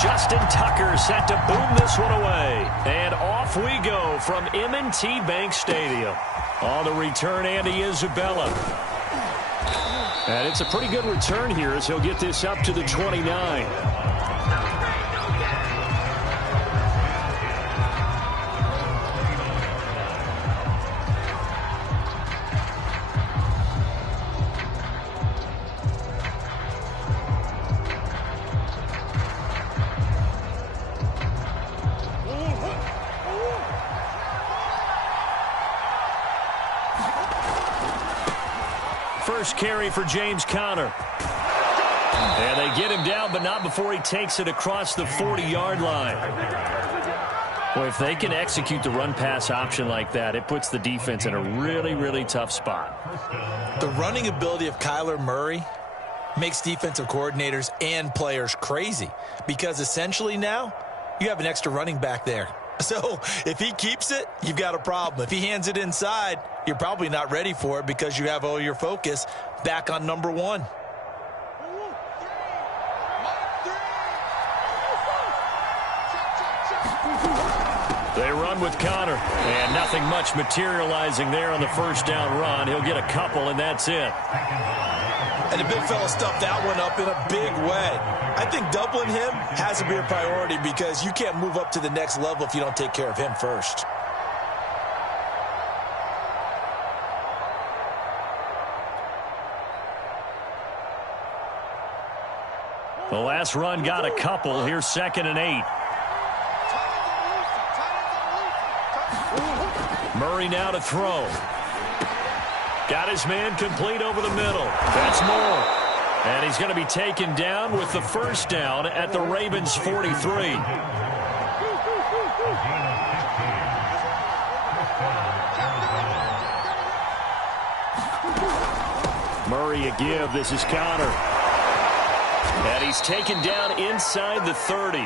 Justin Tucker set to boom this one away. And off we go from M&T Bank Stadium. On the return, Andy Isabella. And it's a pretty good return here as he'll get this up to the 29. First carry for James Conner. And they get him down, but not before he takes it across the 40-yard line. Well, if they can execute the run-pass option like that, it puts the defense in a really, really tough spot. The running ability of Kyler Murray makes defensive coordinators and players crazy because essentially now you have an extra running back there. So if he keeps it, you've got a problem. If he hands it inside, you're probably not ready for it because you have all your focus back on number one. They run with Conner, and nothing much materializing there on the first down run. He'll get a couple, and that's it. And the big fella stuffed that one up in a big way. I think doubling him has to be a priority because you can't move up to the next level if you don't take care of him first. The last run got a couple. Here's 2nd and 8. Murray now to throw. Got his man complete over the middle. That's Moore. And he's going to be taken down with the first down at the Ravens' 43. Murray a give. This is Conner. And he's taken down inside the 30.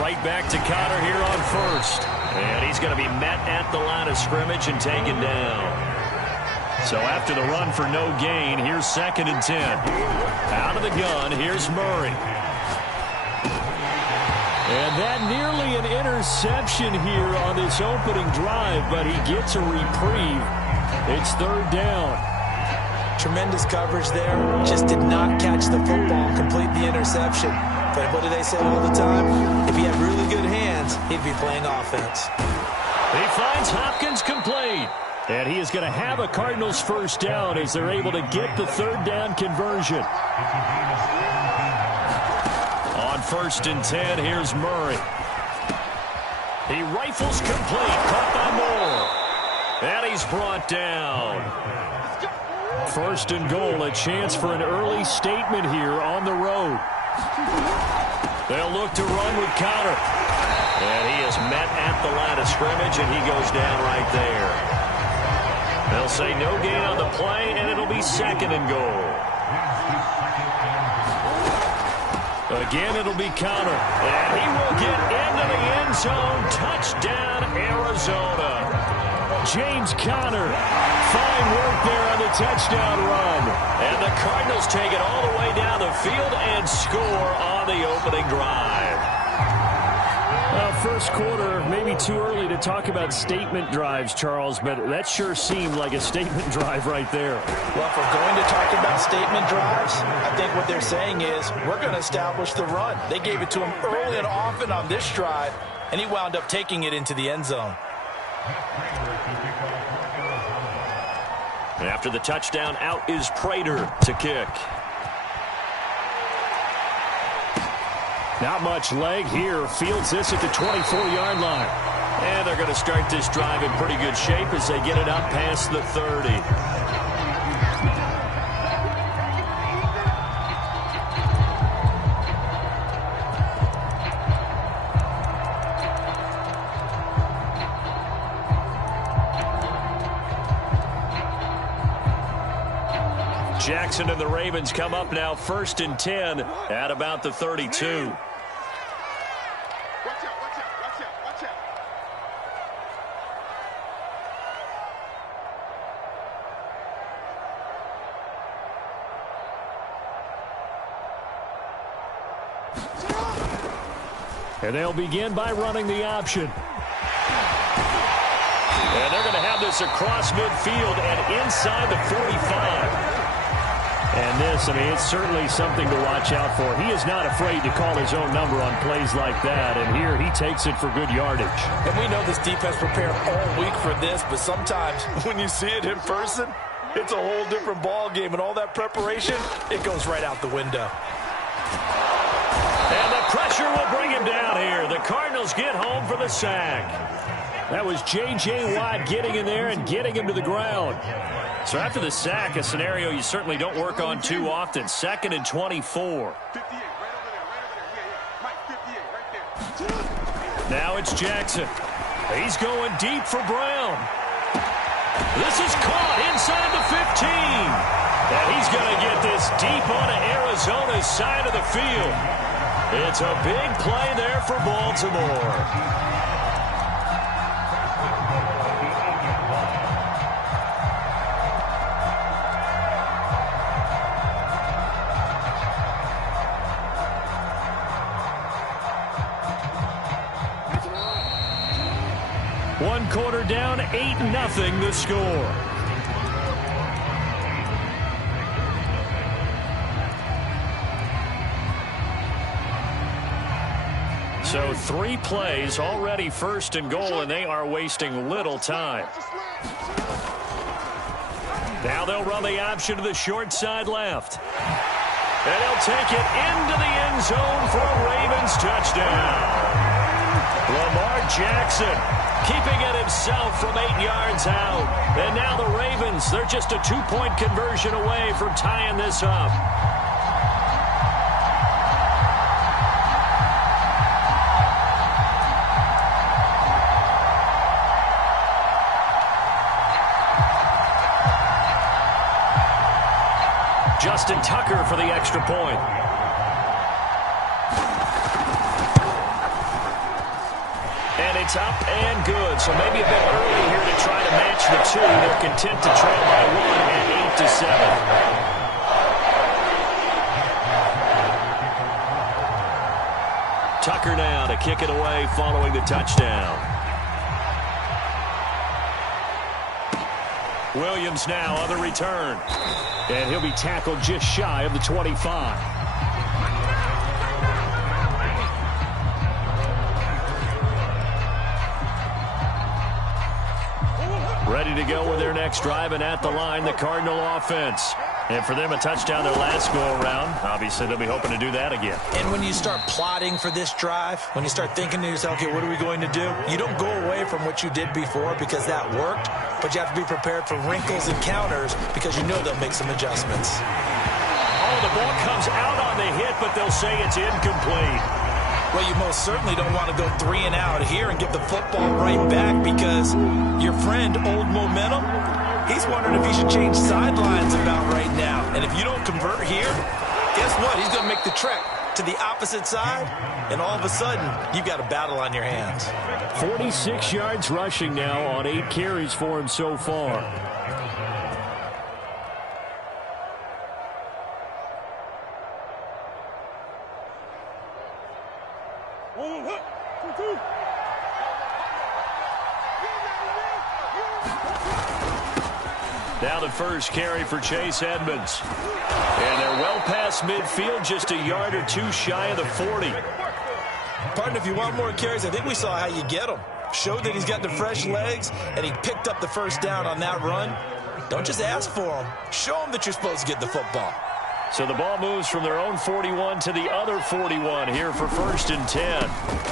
Right back to Conner here on first. And he's going to be met at the line of scrimmage and taken down. So after the run for no gain, here's 2nd and 10. Out of the gun, here's Murray. And that nearly an interception here on this opening drive, but he gets a reprieve. It's 3rd down. Tremendous coverage there. Just did not catch the football and complete the interception. But what do they say all the time? If he had really good hands, he'd be playing offense. He finds Hopkins complete. And he is going to have a Cardinals first down as they're able to get the 3rd down conversion. On 1st and 10, here's Murray. He rifles complete, caught by Moore. And he's brought down. 1st and goal, a chance for an early statement here on the road. They'll look to run with Conner. And he is met at the line of scrimmage, and he goes down right there. They'll say no gain on the play, and it'll be 2nd and goal. Again, it'll be Conner. And he will get into the end zone. Touchdown, Arizona. James Conner. Fine work there on the touchdown run. And the Cardinals take it all the way down the field and score on the opening drive. First quarter, maybe too early to talk about statement drives, Charles, but that sure seemed like a statement drive right there. Well, if we're going to talk about statement drives, I think what they're saying is we're going to establish the run. They gave it to him early and often on this drive, and he wound up taking it into the end zone. After the touchdown, out is Prater to kick. Not much leg here. Fields this at the 24-yard line. And they're going to start this drive in pretty good shape as they get it up past the 30. Jackson and the Ravens come up now 1st and 10 at about the 32. And they'll begin by running the option. And they're going to have this across midfield and inside the 45. And this, I mean, it's certainly something to watch out for. He is not afraid to call his own number on plays like that. And here he takes it for good yardage. And we know this defense prepared all week for this, but sometimes when you see it in person, it's a whole different ball game. And all that preparation, it goes right out the window. And the pressure will bring him down here. The Cardinals get home for the sack. That was J.J. Watt getting in there and getting him to the ground. So after the sack, a scenario you certainly don't work on too often. 2nd and 24. Now it's Jackson. He's going deep for Brown. This is caught inside the 15. And he's going to get this deep onto Arizona's side of the field. It's a big play there for Baltimore. One quarter down, 8-0 the score. So 3 plays, already 1st and goal, and they are wasting little time. Now they'll run the option to the short side left. And they'll take it into the end zone for a Ravens touchdown. Lamar Jackson keeping it himself from 8 yards out. And now the Ravens, they're just a 2-point conversion away from tying this up. Justin Tucker for the extra point. And it's up and good. So maybe a bit early here to try to match the 2. They're content to trail by 1 at 8-7. Tucker now to kick it away following the touchdown. Williams now on the return. And he'll be tackled just shy of the 25. Ready to go with their next drive, and at the line, the Cardinal offense. And for them, a touchdown their last go-around. Obviously, they'll be hoping to do that again. And when you start plotting for this drive, when you start thinking to yourself, okay, what are we going to do? You don't go away from what you did before because that worked, but you have to be prepared for wrinkles and counters because you know they'll make some adjustments. Oh, the ball comes out on the hit, but they'll say it's incomplete. Well, you most certainly don't want to go 3 and out here and give the football right back because your friend, Old Momentum, he's wondering if he should change sidelines about right now. And if you don't convert here, guess what? He's going to make the trek to the opposite side, and all of a sudden, you've got a battle on your hands. 46 yards rushing now on 8 carries for him so far. Now the first carry for Chase Edmonds. And they're well past midfield, just a yard or 2 shy of the 40. Pardon, if you want more carries, I think we saw how you get them. Showed that he's got the fresh legs, and he picked up the first down on that run. Don't just ask for them. Show them that you're supposed to get the football. So the ball moves from their own 41 to the other 41 here for 1st and 10.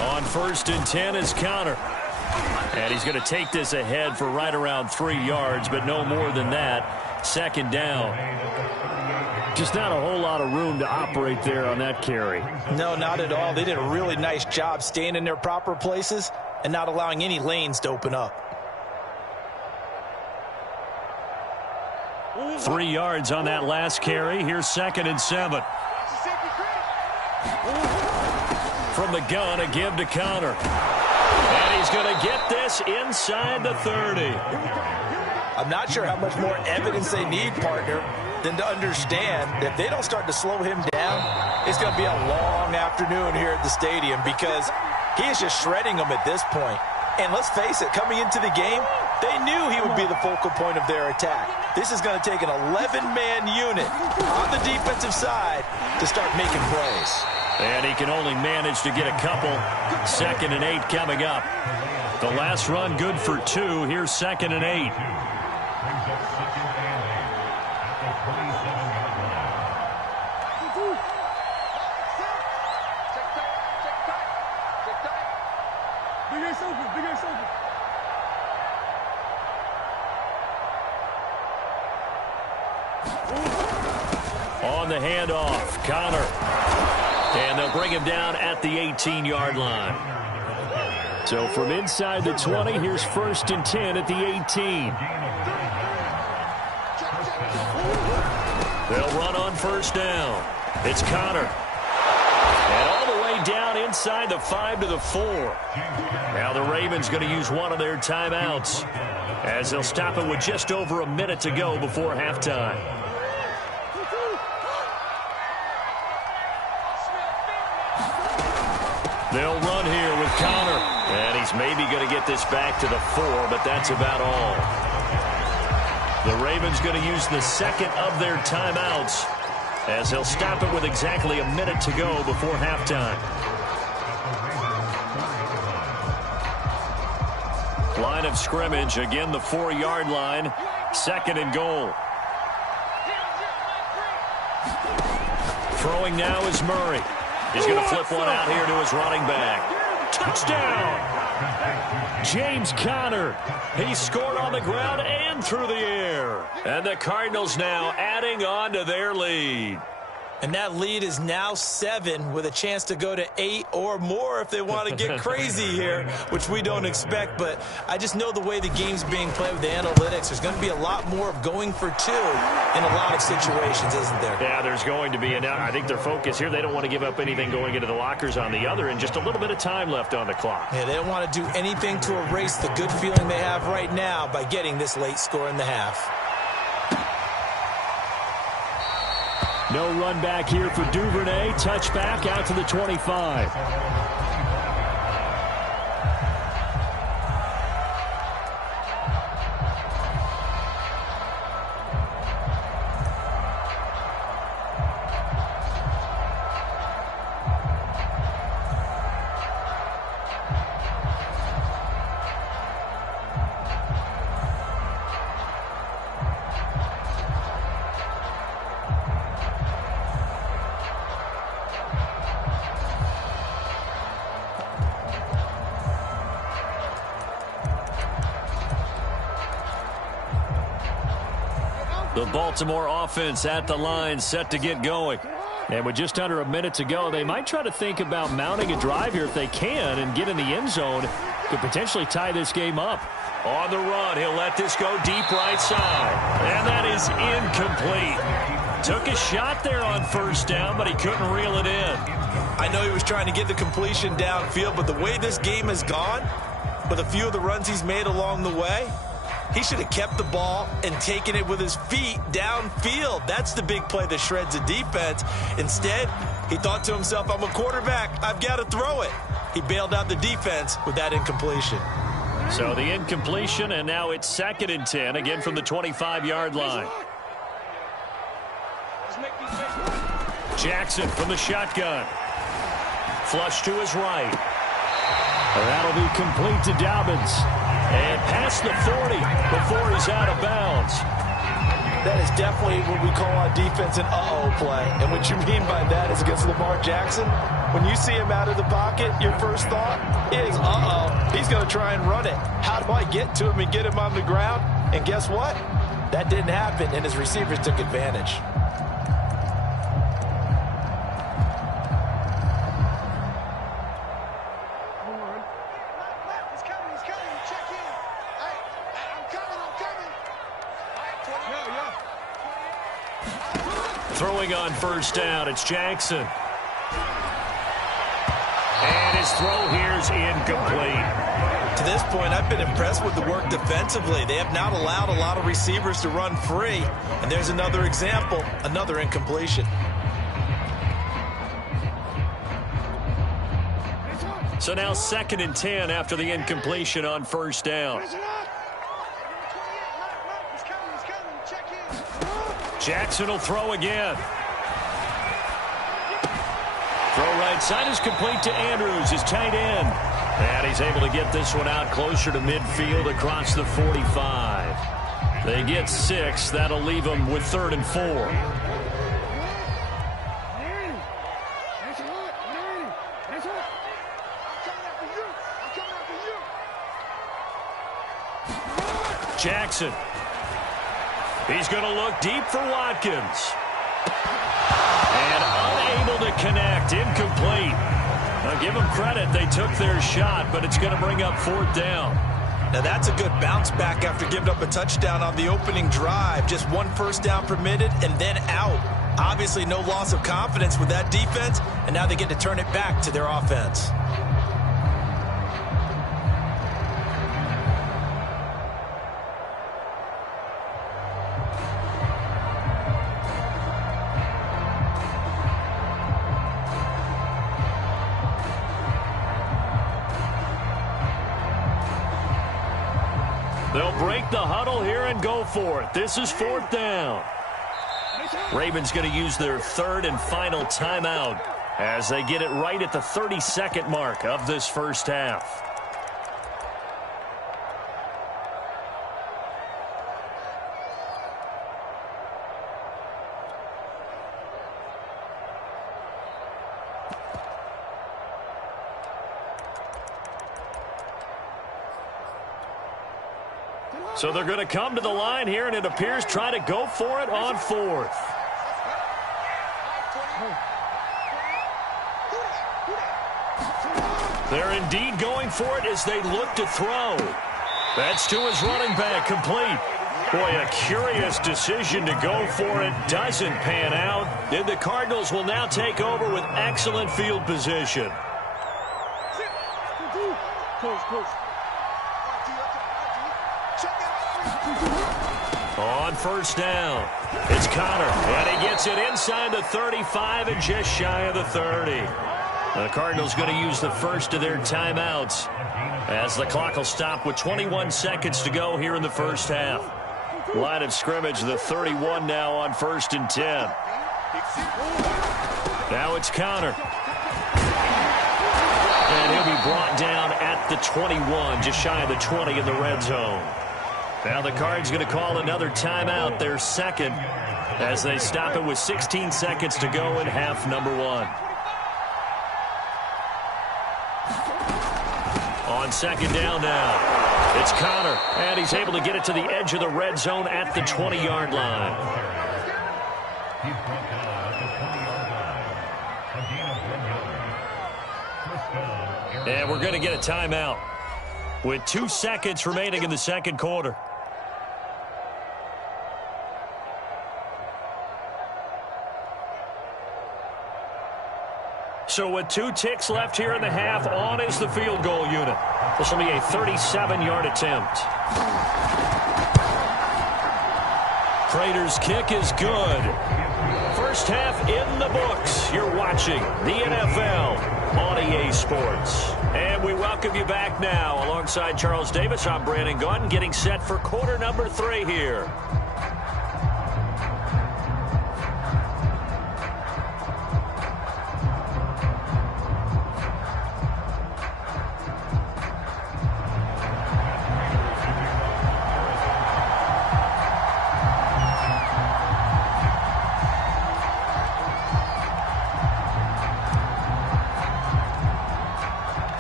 On 1st and 10 is Connor. And he's going to take this ahead for right around 3 yards, but no more than that. 2nd down. Just not a whole lot of room to operate there on that carry. No, not at all. They did a really nice job staying in their proper places and not allowing any lanes to open up. 3 yards on that last carry. Here's 2nd and 7. From the gun, a give to Connor. And he's going to get this inside the 30. I'm not sure how much more evidence they need, partner, than to understand that if they don't start to slow him down, it's going to be a long afternoon here at the stadium because He is just shredding them at this point. And let's face it, coming into the game, they knew he would be the focal point of their attack. This is going to take an 11-man unit on the defensive side to start making plays. And he can only manage to get a couple. 2nd and 8 coming up. The last run good for 2. Here's 2nd and 8. On the handoff, Connor. And they'll bring him down at the 18-yard line. So from inside the 20, here's 1st and 10 at the 18. They'll run on 1st down. It's Connor. And all the way down inside the 5 to the 4. Now the Ravens going to use one of their timeouts as they'll stop it with just over a minute to go before halftime. They'll run here with Connor. And he's maybe going to get this back to the 4, but that's about all. The Ravens going to use the 2nd of their timeouts as they'll stop it with exactly a minute to go before halftime. Line of scrimmage, again the 4-yard line. 2nd and goal. Throwing now is Murray. He's going to flip one out here to his running back. Touchdown! James Conner. He scored on the ground and through the air. And the Cardinals now adding on to their lead. And that lead is now 7 with a chance to go to 8 or more if they want to get crazy here, which we don't expect. But I just know the way the game's being played with the analytics, there's going to be a lot more of going for 2 in a lot of situations, isn't there? Yeah, there's going to be. And I think their focus here, they don't want to give up anything going into the lockers on the other, and just a little bit of time left on the clock. Yeah, they don't want to do anything to erase the good feeling they have right now by getting this late score in the half. No run back here for Duvernay. Touchback out to the 25. The Baltimore offense at the line, set to get going. And with just under a minute to go, they might try to think about mounting a drive here if they can and get in the end zone. Could potentially tie this game up. On the run, he'll let this go deep right side. And that is incomplete. Took a shot there on 1st down, but he couldn't reel it in. I know he was trying to get the completion downfield, but the way this game has gone, with a few of the runs he's made along the way, he should have kept the ball and taken it with his feet downfield. That's the big play that shreds the defense. Instead, he thought to himself, I'm a quarterback. I've got to throw it. He bailed out the defense with that incompletion. So the incompletion, and now it's 2nd and 10, again from the 25-yard line. Jackson from the shotgun. Flush to his right. That'll be complete to Dobbins. And past the 40 before he's out of bounds. That is definitely what we call on defense an uh-oh play. And what you mean by that is against Lamar Jackson, when you see him out of the pocket, your first thought is, uh-oh, he's going to try and run it. How do I get to him and get him on the ground? And guess what? That didn't happen, and his receivers took advantage. Throwing on 1st down, it's Jackson. And his throw here's incomplete. To this point, I've been impressed with the work defensively. They have not allowed a lot of receivers to run free. And there's another example, another incompletion. So now 2nd and 10 after the incompletion on first down. Jackson will throw again. Throw right side is complete to Andrews, his tight end. And he's able to get this one out closer to midfield across the 45. They get 6. That'll leave them with 3rd and 4. Jackson. He's going to look deep for Watkins. And unable to connect. Incomplete. Now give them credit. They took their shot, but it's going to bring up 4th down. Now that's a good bounce back after giving up a touchdown on the opening drive. Just 1 first down permitted and then out. Obviously no loss of confidence with that defense, and now they get to turn it back to their offense. They'll break the huddle here and go for it. This is 4th down. Ravens going to use their 3rd and final timeout as they get it right at the 32nd mark of this first half. So they're going to come to the line here, and it appears try to go for it on 4th. They're indeed going for it as they look to throw. That's to his running back, complete. Boy, a curious decision to go for it. Doesn't pan out. And the Cardinals will now take over with excellent field position. On first down, it's Connor, and he gets it inside the 35 and just shy of the 30. The Cardinals going to use the first of their timeouts as the clock will stop with 21 seconds to go here in the first half. Line of scrimmage, the 31 now on 1st and 10. Now it's Connor. And he'll be brought down at the 21, just shy of the 20 in the red zone. Now the Cards going to call another timeout, their 2nd, as they stop it with 16 seconds to go in half number 1. On 2nd down now, it's Connor, and he's able to get it to the edge of the red zone at the 20-yard line. And we're going to get a timeout with 2 seconds remaining in the second quarter. So with 2 ticks left here in the half, on is the field goal unit. This will be a 37-yard attempt. Prater's kick is good. First half in the books. You're watching the NFL on EA Sports. And we welcome you back now. Alongside Charles Davis, I'm Brandon Gunn, getting set for quarter number 3 here.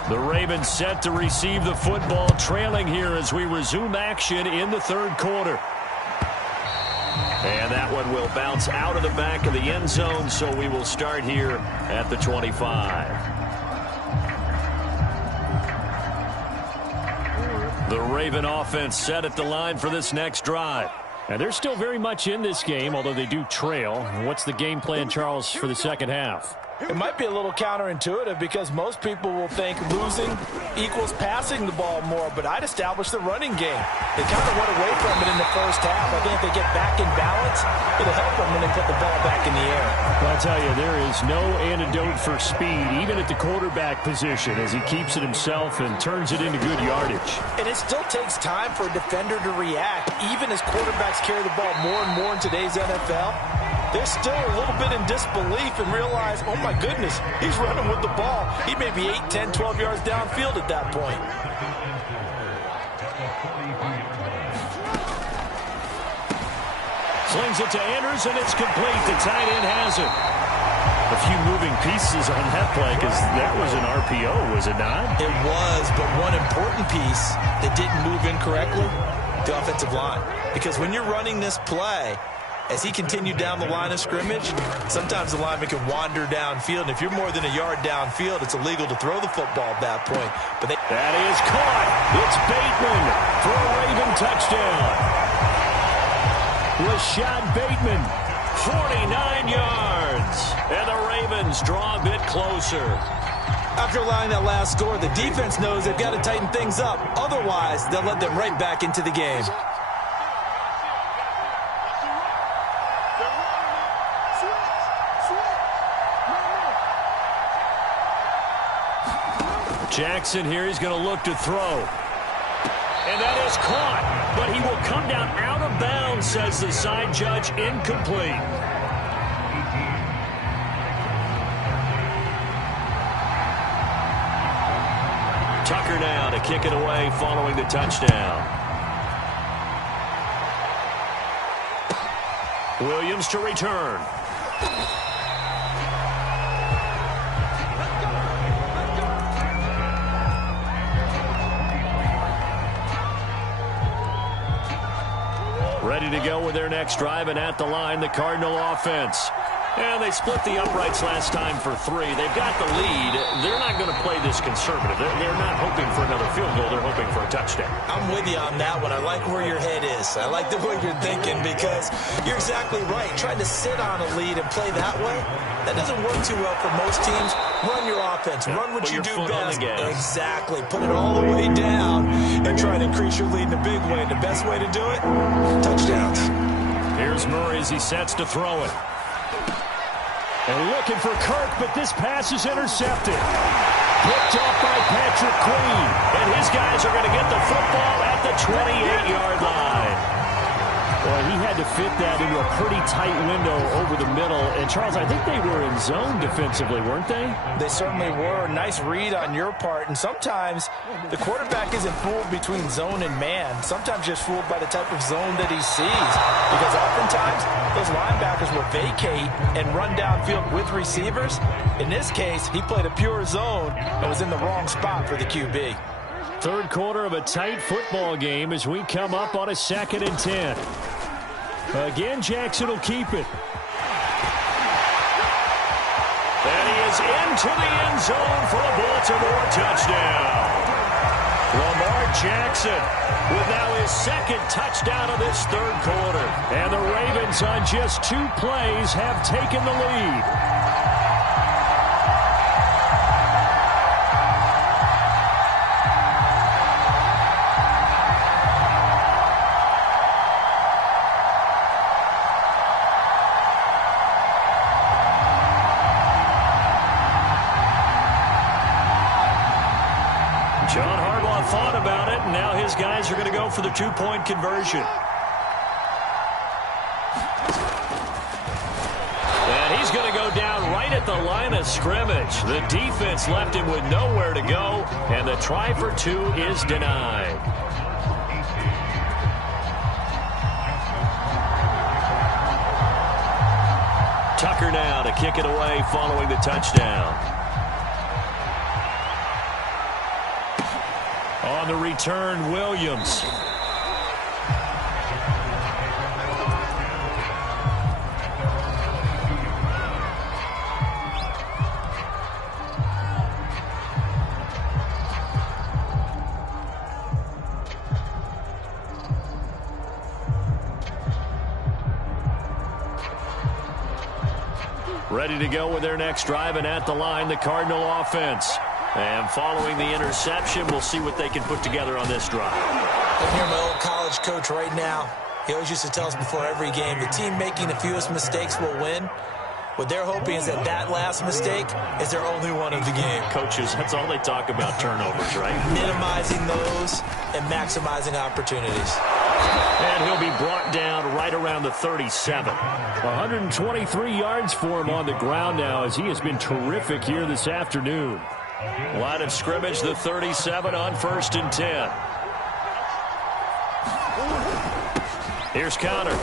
The Ravens set to receive the football, trailing here as we resume action in the third quarter. And that one will bounce out of the back of the end zone, so we will start here at the 25. The Raven offense set at the line for this next drive. And they're still very much in this game, although they do trail. What's the game plan, Charles, for the second half? It might be a little counterintuitive because most people will think losing equals passing the ball more, but I'd establish the running game. They kind of went away from it in the first half. I think if they get back in balance, it'll help them when they put the ball back in the air. Well, I'll tell you, there is no antidote for speed, even at the quarterback position, as he keeps it himself and turns it into good yardage. And it still takes time for a defender to react, even as quarterbacks carry the ball more and more in today's NFL. They're still a little bit in disbelief and realize, oh my goodness, he's running with the ball. He may be 8, 10, 12 yards downfield at that point. Slings it to Andrews, and it's complete. The tight end has it. A few moving pieces on that play because that was an RPO, was it not? It was, but one important piece that didn't move incorrectly, the offensive line. Because when you're running this play, as he continued down the line of scrimmage, sometimes the lineman can wander downfield. And if you're more than a yard downfield, it's illegal to throw the football at that point. But that is caught. It's Bateman for a Raven touchdown. Rashad Bateman, 49 yards. And the Ravens draw a bit closer. After allowing that last score, the defense knows they've got to tighten things up. Otherwise, they'll let them right back into the game. Jackson here, he's going to look to throw. And that is caught, but he will come down out of bounds, says the side judge, incomplete. Tucker now to kick it away following the touchdown. Williams to return. Ready to go with their next drive, and at the line, the Cardinal offense. And they split the uprights last time for 3. They've got the lead. They're not going to play this conservative. They're not hoping for another field goal. They're hoping for a touchdown. I'm with you on that one. I like where your head is. I like the way you're thinking because you're exactly right. Trying to sit on a lead and play that way, that doesn't work too well for most teams. Run your offense. Run what you do best. Exactly. Put it all the way down and try to increase your lead in a big way. And the best way to do it, touchdowns. Here's Murray as he sets to throw it. And looking for Kirk, but this pass is intercepted. Picked off by Patrick Queen. And his guys are going to get the football at the 28-yard line. Well, he had to fit that into a pretty tight window over the middle. And, Charles, I think they were in zone defensively, weren't they? They certainly were. Nice read on your part. And sometimes the quarterback isn't fooled between zone and man. Sometimes just fooled by the type of zone that he sees. Because oftentimes those linebackers will vacate and run downfield with receivers. In this case, he played a pure zone and was in the wrong spot for the QB. Third quarter of a tight football game as we come up on a 2nd and 10. Again, Jackson will keep it. And he is into the end zone for a Baltimore touchdown. Lamar Jackson with now his 2nd touchdown of this third quarter. And the Ravens on just 2 plays have taken the lead. John Harbaugh thought about it, and now his guys are going to go for the 2-point conversion. And he's going to go down right at the line of scrimmage. The defense left him with nowhere to go, and the try for 2 is denied. Tucker now to kick it away following the touchdown. On the return, Williams. Ready to go with their next drive, and at the line, the Cardinal offense. And following the interception, we'll see what they can put together on this drive. I hear my old college coach right now. He always used to tell us before every game, the team making the fewest mistakes will win. What they're hoping is that last mistake is their only one of the game. Coaches, that's all they talk about, turnovers, right? Minimizing those and maximizing opportunities. And he'll be brought down right around the 37. 123 yards for him on the ground now, as he has been terrific here this afternoon. Line of scrimmage, the 37 on 1st and 10. Here's Connor.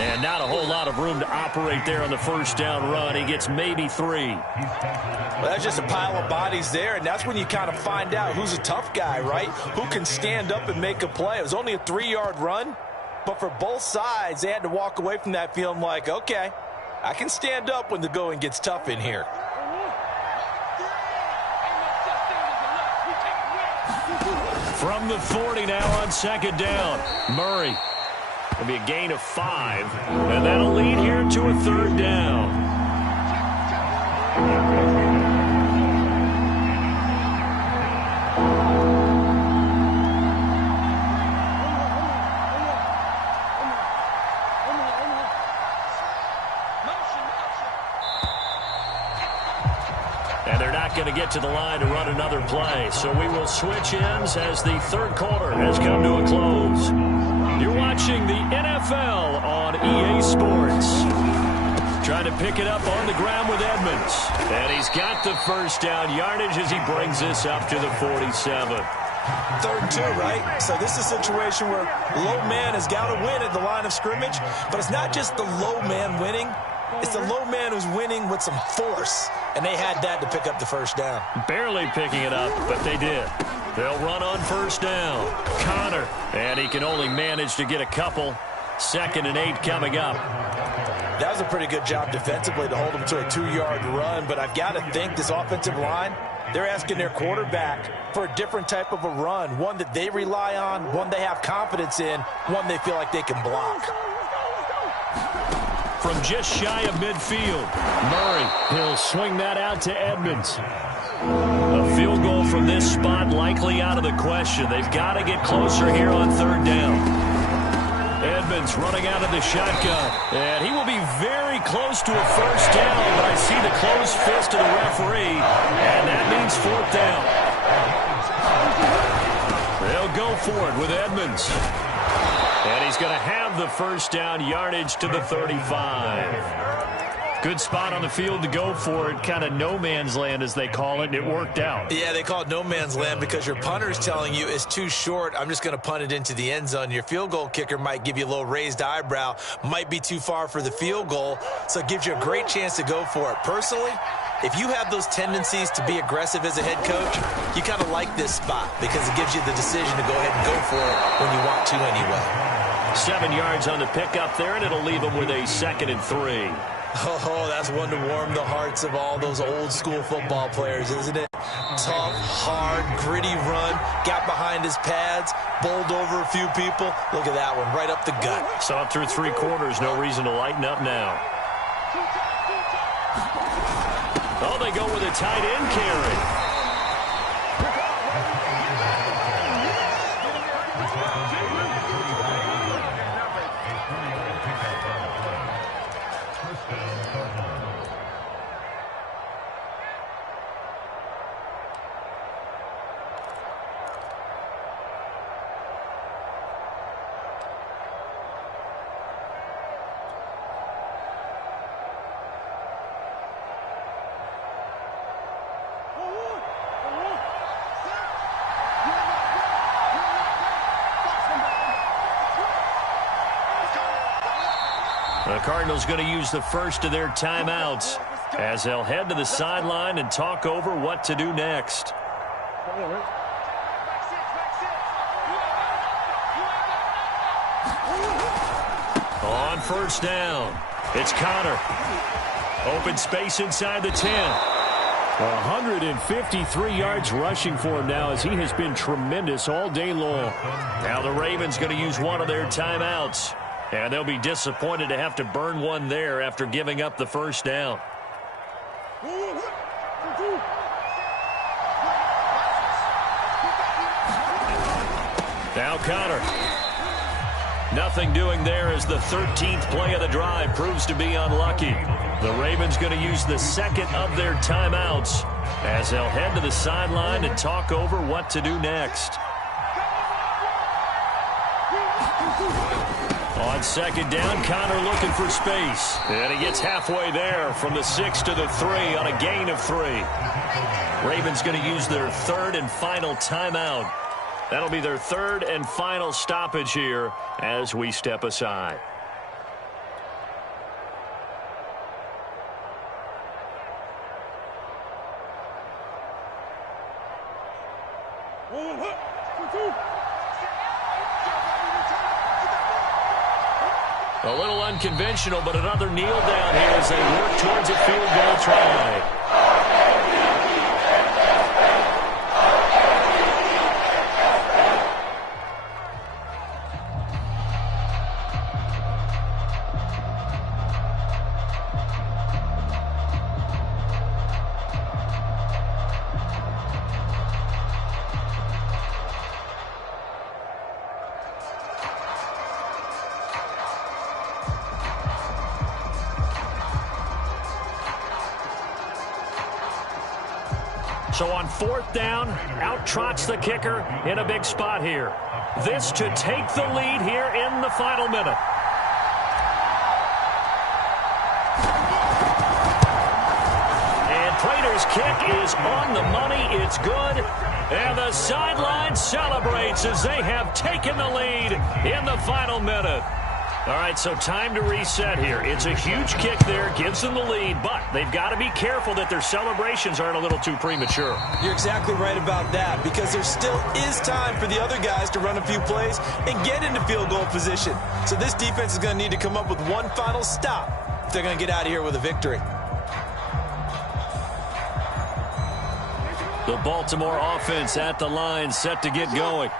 And not a whole lot of room to operate there on the first down run. He gets maybe 3. Well, that's just a pile of bodies there, and that's when you kind of find out who's a tough guy, right? Who can stand up and make a play. It was only a 3-yard run, but for both sides, they had to walk away from that feeling like, okay, I can stand up when the going gets tough in here. From the 40 now on 2nd down. Murray. It'll be a gain of 5, and that'll lead here to a 3rd down. And they're not going to get to the line to run another play, so we will switch ends as the 3rd quarter has come to a close. You're watching the NFL on EA Sports. Trying to pick it up on the ground with Edmonds. And he's got the first down yardage as he brings this up to the 47. 3rd and 2, right? So this is a situation where low man has got to win at the line of scrimmage, but it's not just the low man winning. It's the low man who's winning with some force, and they had that to pick up the first down. Barely picking it up, but they did. They'll run on first down. Connor, and he can only manage to get a couple. 2nd and 8 coming up. That was a pretty good job defensively to hold them to a 2-yard run, but I've got to think this offensive line, they're asking their quarterback for a different type of a run, one that they rely on, one they have confidence in, one they feel like they can block. From just shy of midfield, Murray, he'll swing that out to Edmonds. A field goal from this spot likely out of the question. They've got to get closer here on 3rd down. Edmonds running out of the shotgun, and he will be very close to a first down, but I see the closed fist of the referee, and that means 4th down. They'll go for it with Edmonds. And he's going to have the first down yardage to the 35. Good spot on the field to go for it. Kind of no man's land, as they call it, and it worked out. Yeah, they call it no man's land because your punter's telling you it's too short. I'm just going to punt it into the end zone. Your field goal kicker might give you a little raised eyebrow, might be too far for the field goal, so it gives you a great chance to go for it. Personally, if you have those tendencies to be aggressive as a head coach, you kind of like this spot because it gives you the decision to go ahead and go for it when you want to anyway. 7 yards on the pickup there, and it'll leave them with a 2nd and 3. Oh, that's one to warm the hearts of all those old school football players, isn't it? Tough, hard, gritty run, got behind his pads, bowled over a few people. Look at that one, right up the gut. Saw it through 3 quarters, no reason to lighten up now. Oh, they go with a tight end carry. The Cardinals going to use the first of their timeouts as they'll head to the sideline and talk over what to do next. On first down, it's Connor. Open space inside the 10. 153 yards rushing for him now as he has been tremendous all day long. Now the Ravens going to use one of their timeouts. And they'll be disappointed to have to burn one there after giving up the first down. Now Connor. Nothing doing there as the 13th play of the drive proves to be unlucky. The Ravens going to use the second of their timeouts as they'll head to the sideline to talk over what to do next. On second down, Connor looking for space. And he gets halfway there from the 6 to the 3 on a gain of 3. Ravens going to use their third and final timeout. That'll be their third and final stoppage here as we step aside. A little unconventional, but another kneel down here as they work towards a field goal try. So on fourth down, out trots the kicker in a big spot here. This to take the lead here in the final minute. And Prater's kick is on the money. It's good. And the sideline celebrates as they have taken the lead in the final minute. All right, so time to reset here. It's a huge kick there, gives them the lead, but they've got to be careful that their celebrations aren't a little too premature. You're exactly right about that, because there still is time for the other guys to run a few plays and get into field goal position. So this defense is going to need to come up with one final stop if they're going to get out of here with a victory. The Baltimore offense at the line, set to get going.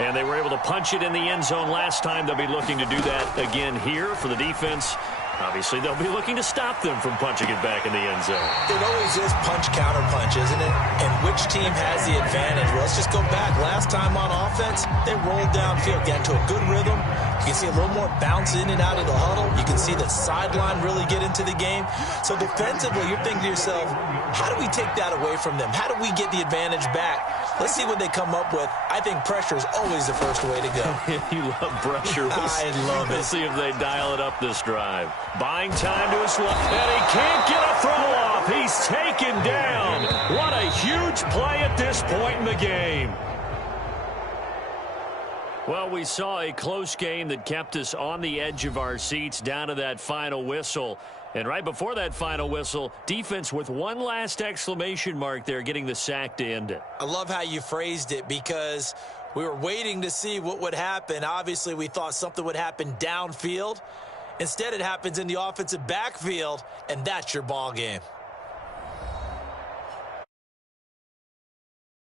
And they were able to punch it in the end zone last time. They'll be looking to do that again here for the defense. Obviously, they'll be looking to stop them from punching it back in the end zone. It always is punch-counter-punch, isn't it? And which team has the advantage? Well, let's just go back. Last time on offense, they rolled downfield, got into a good rhythm. You can see a little more bounce in and out of the huddle. You can see the sideline really get into the game. So defensively, you're thinking to yourself, how do we take that away from them? How do we get the advantage back? Let's see what they come up with. I think pressure is always the first way to go. You love pressure. I love it. We'll see if they dial it up this drive. Buying time to his left, and he can't get a throw off. He's taken down. What a huge play at this point in the game. Well, we saw a close game that kept us on the edge of our seats down to that final whistle. And right before that final whistle, defense with one last exclamation mark there, getting the sack to end it. I love how you phrased it, because we were waiting to see what would happen. Obviously, we thought something would happen downfield. Instead, it happens in the offensive backfield, and that's your ball game.